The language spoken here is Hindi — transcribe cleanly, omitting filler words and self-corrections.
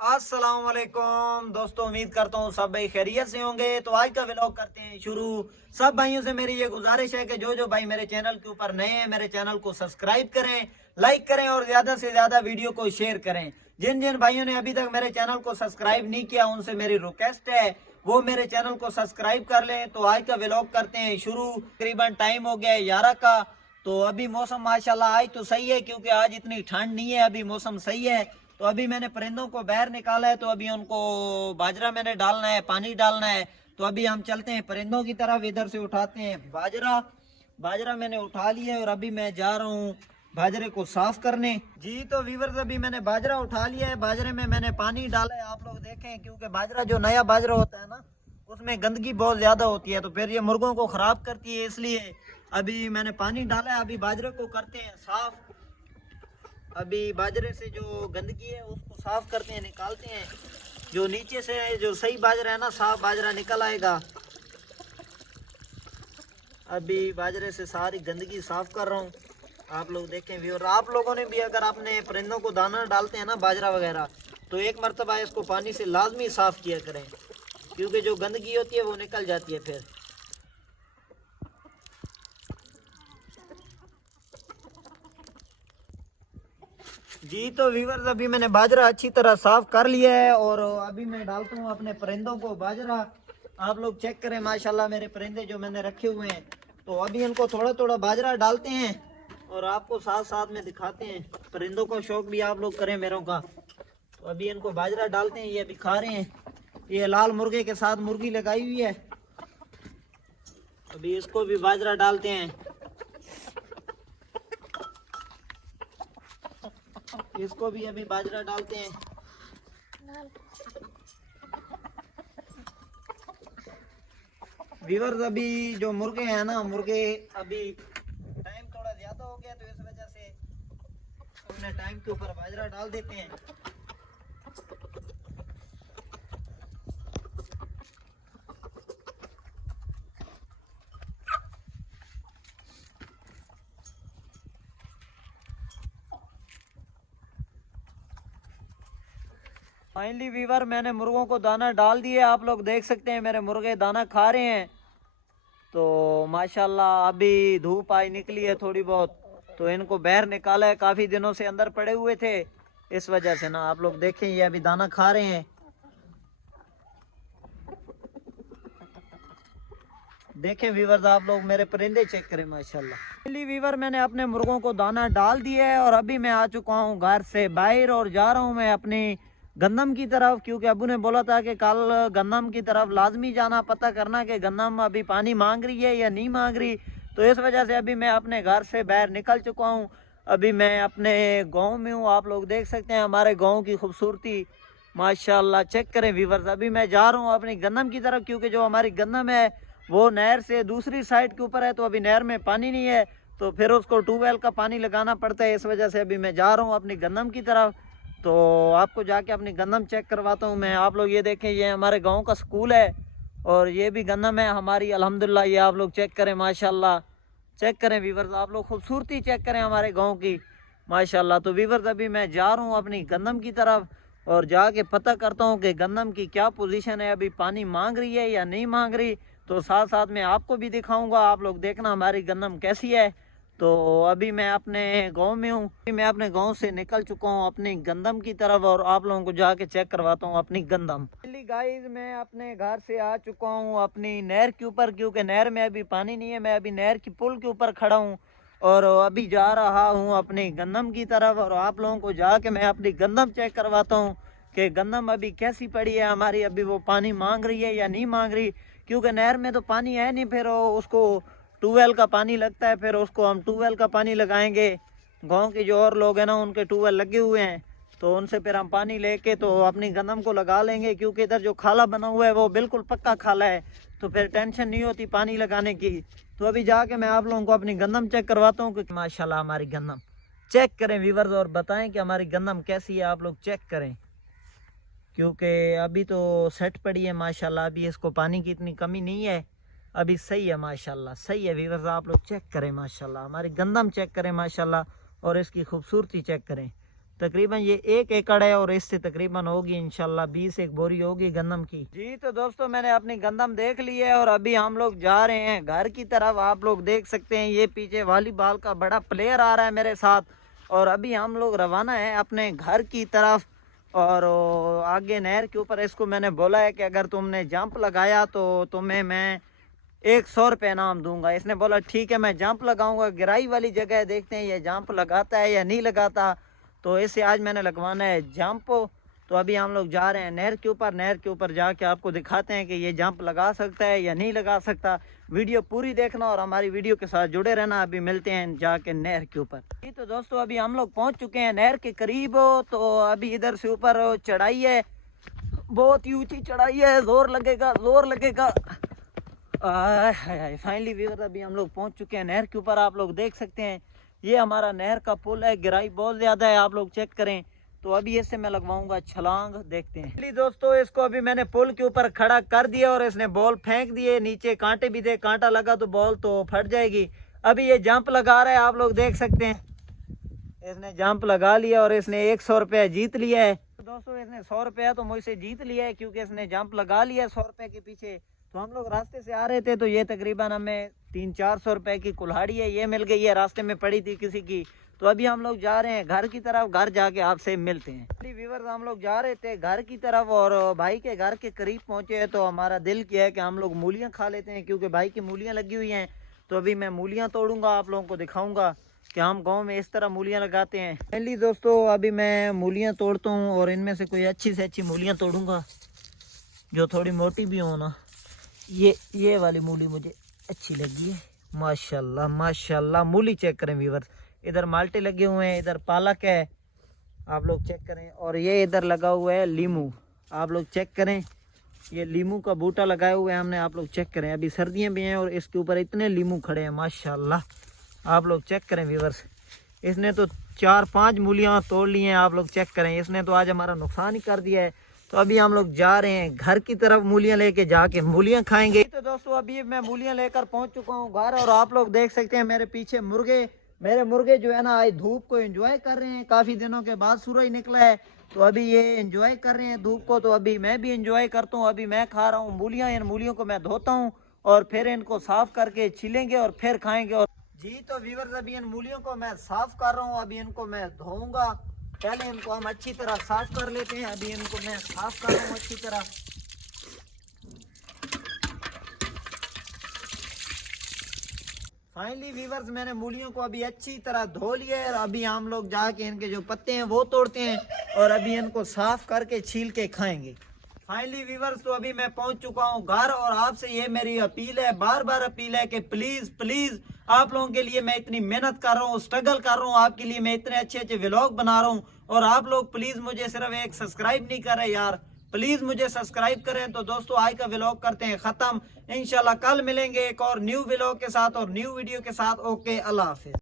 अस्सलाम वालेकुम दोस्तों, उम्मीद करता हूँ सब भाई खैरियत से होंगे। तो आज का व्लॉग करते हैं शुरू। सब भाइयों से मेरी ये गुजारिश है कि जो भाई मेरे चैनल के ऊपर नए हैं मेरे चैनल को सब्सक्राइब करें, लाइक करें और ज्यादा से ज्यादा वीडियो को शेयर करें। जिन जिन भाइयों ने अभी तक मेरे चैनल को सब्सक्राइब नहीं किया उनसे मेरी रिक्वेस्ट है वो मेरे चैनल को सब्सक्राइब कर लें। तो आज का व्लॉग करते हैं शुरू। तकरीबन टाइम हो गया है 11 का। तो अभी मौसम माशाल्लाह आज तो सही है क्योंकि आज इतनी ठंड नहीं है, अभी मौसम सही है। तो अभी मैंने परिंदों को बाहर निकाला है, तो अभी उनको बाजरा मैंने डालना है, पानी डालना है। तो अभी हम चलते हैं परिंदों की तरफ, इधर से उठाते हैं बाजरा। बाजरा मैंने उठा लिया है और अभी मैं जा रहा हूँ बाजरे को साफ करने। जी तो व्यूअर्स, अभी मैंने बाजरा उठा लिया है, बाजरे में मैंने पानी डाला है। आप लोग देखें क्योंकि बाजरा जो नया बाजरा होता है ना उसमें गंदगी बहुत ज्यादा होती है, तो फिर ये मुर्गों को खराब करती है, इसलिए अभी मैंने पानी डाला है। अभी बाजरे को करते हैं साफ। अभी बाजरे से जो गंदगी है उसको साफ करते हैं, निकालते हैं। जो नीचे से जो सही बाजरा है ना, साफ बाजरा निकल आएगा। अभी बाजरे से सारी गंदगी साफ कर रहा हूँ। आप लोग देखें भी, और आप लोगों ने भी अगर अपने परिंदों को दाना डालते हैं ना बाजरा वगैरह, तो एक मरतबा इसको पानी से लाजमी साफ किया करें क्योंकि जो गंदगी होती है वो निकल जाती है फिर। जी तो व्यूअर्स, अभी मैंने बाजरा अच्छी तरह साफ कर लिया है और अभी मैं डालता हूँ अपने परिंदों को बाजरा। आप लोग चेक करें माशाल्लाह मेरे परिंदे जो मैंने रखे हुए हैं। तो अभी इनको थोड़ा थोड़ा बाजरा डालते हैं और आपको साथ साथ में दिखाते हैं। परिंदों का शौक भी आप लोग करें मेरों का। तो अभी इनको बाजरा डालते हैं, ये अभी खा रहे हैं। ये लाल मुर्गे के साथ मुर्गी लगाई हुई है, अभी इसको भी बाजरा डालते हैं। इसको भी अभी बाजरा डालते हैं। व्यूअर्स, अभी जो मुर्गे हैं ना, मुर्गे अभी टाइम थोड़ा ज्यादा हो गया तो इस वजह से अपने टाइम के ऊपर बाजरा डाल देते हैं। फाइनली व्यूअर, मैंने मुर्गों को दाना डाल दिया। आप लोग देख सकते हैं मेरे मुर्गे दाना खा रहे हैं। तो माशाल्लाह अभी धूप आई निकली है थोड़ी बहुत, तो इनको बाहर निकाला है। काफी दिनों से अंदर पड़े हुए थे, इस वजह से ना। आप लोग देखें ये अभी दाना खा रहे हैं। देखें व्यूअर्स, आप लोग मेरे परिंदे चेक करें माशाल्लाह। फाइनली व्यूअर, मैंने अपने मुर्गों को दाना डाल दिया है और अभी मैं आ चुका हूँ घर से बाहर और जा रहा हूँ मैं अपनी गंदम की तरफ, क्योंकि अबू ने बोला था कि कल गंदम की तरफ लाजमी जाना, पता करना कि गंदम अभी पानी मांग रही है या नहीं मांग रही। तो इस वजह से अभी मैं अपने घर से बाहर निकल चुका हूँ। अभी मैं अपने गांव में हूँ। आप लोग देख सकते हैं हमारे गांव की खूबसूरती माशाल्लाह, चेक करें व्यूअर्स। अभी मैं जा रहा हूँ अपनी गंदम की तरफ क्योंकि जो हमारी गंदम है वो नहर से दूसरी साइड के ऊपर है, तो अभी नहर में पानी नहीं है, तो फिर उसको ट्यूबवेल का पानी लगाना पड़ता है। इस वजह से अभी मैं जा रहा हूँ अपनी गंदम की तरफ। तो आपको जाके अपनी गंदम चेक करवाता हूँ मैं। आप लोग ये देखें, ये हमारे गांव का स्कूल है और ये भी गंदम है हमारी अल्हम्दुलिल्लाह। ये आप लोग चेक करें माशाल्लाह, चेक करें व्यूअर्स, आप लोग खूबसूरती चेक करें हमारे गांव की माशाल्लाह। तो व्यूअर्स, अभी मैं जा रहा हूँ अपनी गंदम की तरफ और जाके पता करता हूँ कि गंदम की क्या पोजीशन है, अभी पानी मांग रही है या नहीं मांग रही। तो साथ साथ में आपको भी दिखाऊंगा, आप लोग देखना हमारी गंदम कैसी है। तो अभी मैं अपने गांव में हूँ, मैं अपने गांव से निकल चुका हूँ अपनी गंदम की तरफ और आप लोगों को जाके चेक करवाता हूँ अपनी गंदम। गाइस, मैं अपने घर से आ चुका हूँ अपनी नहर के ऊपर, क्योंकि नहर में अभी पानी नहीं है। मैं अभी नहर की पुल के ऊपर खड़ा हूँ और अभी जा रहा हूँ अपनी गंदम की तरफ और आप लोगों को जाके मैं अपनी गंदम चेक करवाता हूँ कि गंदम अभी कैसी पड़ी है हमारी, अभी वो पानी मांग रही है या नहीं मांग रही। क्योंकि नहर में तो पानी है नहीं, फिर उसको ट्यूबवेल का पानी लगता है, फिर उसको हम ट्यूबवेल का पानी लगाएंगे। गांव के जो और लोग हैं ना उनके ट्यूबवेल लगे हुए हैं, तो उनसे फिर हम पानी लेके तो अपनी गंदम को लगा लेंगे। क्योंकि इधर जो खाला बना हुआ है वो बिल्कुल पक्का खाला है, तो फिर टेंशन नहीं होती पानी लगाने की। तो अभी जाके मैं आप लोगों को अपनी गंदम चेक करवाता हूँ कि माशाल्लाह हमारी गंदम चेक करें व्यूअर्स और बताएं कि हमारी गंदम कैसी है। आप लोग चेक करें क्योंकि अभी तो सेट पड़ी है माशाल्लाह, अभी इसको पानी की इतनी कमी नहीं है, अभी सही है माशाल्लाह, सही है व्यूअर्स। आप लोग चेक करें माशाल्लाह, हमारी गंदम चेक करें माशाल्लाह और इसकी खूबसूरती चेक करें। तकरीबन ये 1 एकड़ है और इससे तकरीबन होगी इंशाल्लाह 20 एक बोरी होगी गंदम की। जी तो दोस्तों मैंने अपनी गंदम देख ली है और अभी हम लोग जा रहे हैं घर की तरफ। आप लोग देख सकते हैं ये पीछे वॉलीबॉल का बड़ा प्लेयर आ रहा है मेरे साथ और अभी हम लोग रवाना है अपने घर की तरफ। और आगे नहर के ऊपर इसको मैंने बोला है कि अगर तुमने जंप लगाया तो तुम्हें मैं 100 रुपये इनाम दूंगा। इसने बोला ठीक है मैं जंप लगाऊंगा। गिराई वाली जगह है, देखते हैं ये जंप लगाता है या नहीं लगाता। तो इसे आज मैंने लगवाना है जंप। तो अभी हम लोग जा रहे हैं नहर के ऊपर। नहर के ऊपर जाके आपको दिखाते हैं कि ये जंप लगा सकता है या नहीं लगा सकता। वीडियो पूरी देखना और हमारी वीडियो के साथ जुड़े रहना। अभी मिलते हैं जाके नहर के ऊपर। तो दोस्तों अभी हम लोग पहुंच चुके हैं नहर के करीब। तो अभी इधर से ऊपर चढ़ाई है, बहुत ही ऊंची चढ़ाई है, जोर लगेगा जोर लगेगा। फाइनली व्यूअर अभी हम लोग पहुंच चुके हैं नहर के ऊपर। आप लोग देख सकते हैं ये हमारा नहर का पुल है। गिराई बहुत ज्यादा है, आप लोग चेक करें। तो अभी इससे मैं लगवाऊंगा छलांग, देखते हैं। दोस्तों इसको अभी मैंने पुल के ऊपर खड़ा कर दिया और इसने बॉल फेंक दिए नीचे। कांटे भी थे, कांटा लगा तो बॉल तो फट जाएगी। अभी ये जंप लगा रहा है, आप लोग देख सकते हैं। इसने जंप लगा लिया और इसने 100 रुपया जीत लिया है। दोस्तों इसने 100 रुपया तो मुझसे जीत लिया है क्योंकि इसने जंप लगा लिया 100 रुपये के पीछे। तो हम लोग रास्ते से आ रहे थे तो ये तकरीबन हमें 300-400 रुपए की कुल्हाड़ी है ये मिल गई है, रास्ते में पड़ी थी किसी की। तो अभी हम लोग जा रहे हैं घर की तरफ। घर जाके आपसे मिलते हैं। व्यूअर्स हम लोग जा रहे थे घर की तरफ और भाई के घर के करीब पहुंचे हैं तो हमारा दिल किया है कि हम लोग मूलियाँ खा लेते हैं क्योंकि भाई की मूलियाँ लगी हुई हैं। तो अभी मैं मूलियाँ तोड़ूंगा, आप लोगों को दिखाऊंगा कि हम गाँव में इस तरह मूलियाँ लगाते हैं। फाइनली दोस्तों अभी मैं मूलियाँ तोड़ता हूँ और इनमें से कोई अच्छी से अच्छी मूलियाँ तोड़ूंगा जो थोड़ी मोटी भी हो ना। ये वाली मूली मुझे अच्छी लगी है, माशाल्लाह माशाल्लाह। मूली चेक करें व्यूअर्स, इधर माल्टे लगे हुए हैं, इधर पालक है, आप लोग चेक करें। और ये इधर लगा हुआ है लीमू, आप लोग चेक करें। ये लीमू का बूटा लगाया हुआ है हमने, आप लोग चेक करें। अभी सर्दियां भी हैं और इसके ऊपर इतने लीमू खड़े हैं माशाल्लाह, आप लोग चेक करें व्यूअर्स। इसने तो 4-5 मूलियाँ तोड़ ली हैं, आप लोग चेक करें। इसने तो आज हमारा नुकसान ही कर दिया है। तो अभी हम लोग जा रहे हैं घर की तरफ, मूलियाँ लेके जाके मूलियाँ खाएंगे। तो दोस्तों अभी मैं मूलियाँ लेकर पहुंच चुका हूँ घर और आप लोग देख सकते हैं मेरे पीछे मुर्गे। मेरे मुर्गे जो है ना आज धूप को एंजॉय कर रहे हैं। काफी दिनों के बाद सूरज निकला है तो अभी ये एंजॉय कर रहे हैं धूप को। तो अभी मैं भी एंजॉय करता हूँ। अभी मैं खा रहा हूँ मूलियाँ। इन मूलियों को मैं धोता हूँ और फिर इनको साफ करके छीलेंगे और फिर खाएंगे। और जी तो व्यूअर्स अभी इन मूलियों को मैं साफ कर रहा हूँ। अभी इनको मैं धोऊंगा, पहले इनको हम अच्छी तरह साफ कर लेते हैं। अभी इनको मैं साफ कर रहा हूँ अच्छी तरह। फाइनली व्यूअर्स मैंने मूलियों को अभी अच्छी तरह धो लिया है और अभी हम लोग जाके इनके जो पत्ते हैं वो तोड़ते हैं और अभी इनको साफ करके छील के खाएंगे। फाइनली व्यूअर्स तो अभी मैं पहुंच चुका हूं घर और आपसे ये मेरी अपील है, बार बार अपील है कि प्लीज प्लीज आप लोगों के लिए मैं इतनी मेहनत कर रहा हूँ, स्ट्रगल कर रहा हूँ, आपके लिए मैं इतने अच्छे अच्छे व्लॉग बना रहा हूँ और आप लोग प्लीज मुझे सिर्फ एक सब्सक्राइब नहीं कर रहे यार, प्लीज मुझे सब्सक्राइब करें। तो दोस्तों आज का व्लॉग करते हैं खत्म। इंशाल्लाह कल मिलेंगे एक और न्यू व्लॉग के साथ और न्यू वीडियो के साथ। ओके, अल्लाह हाफिज।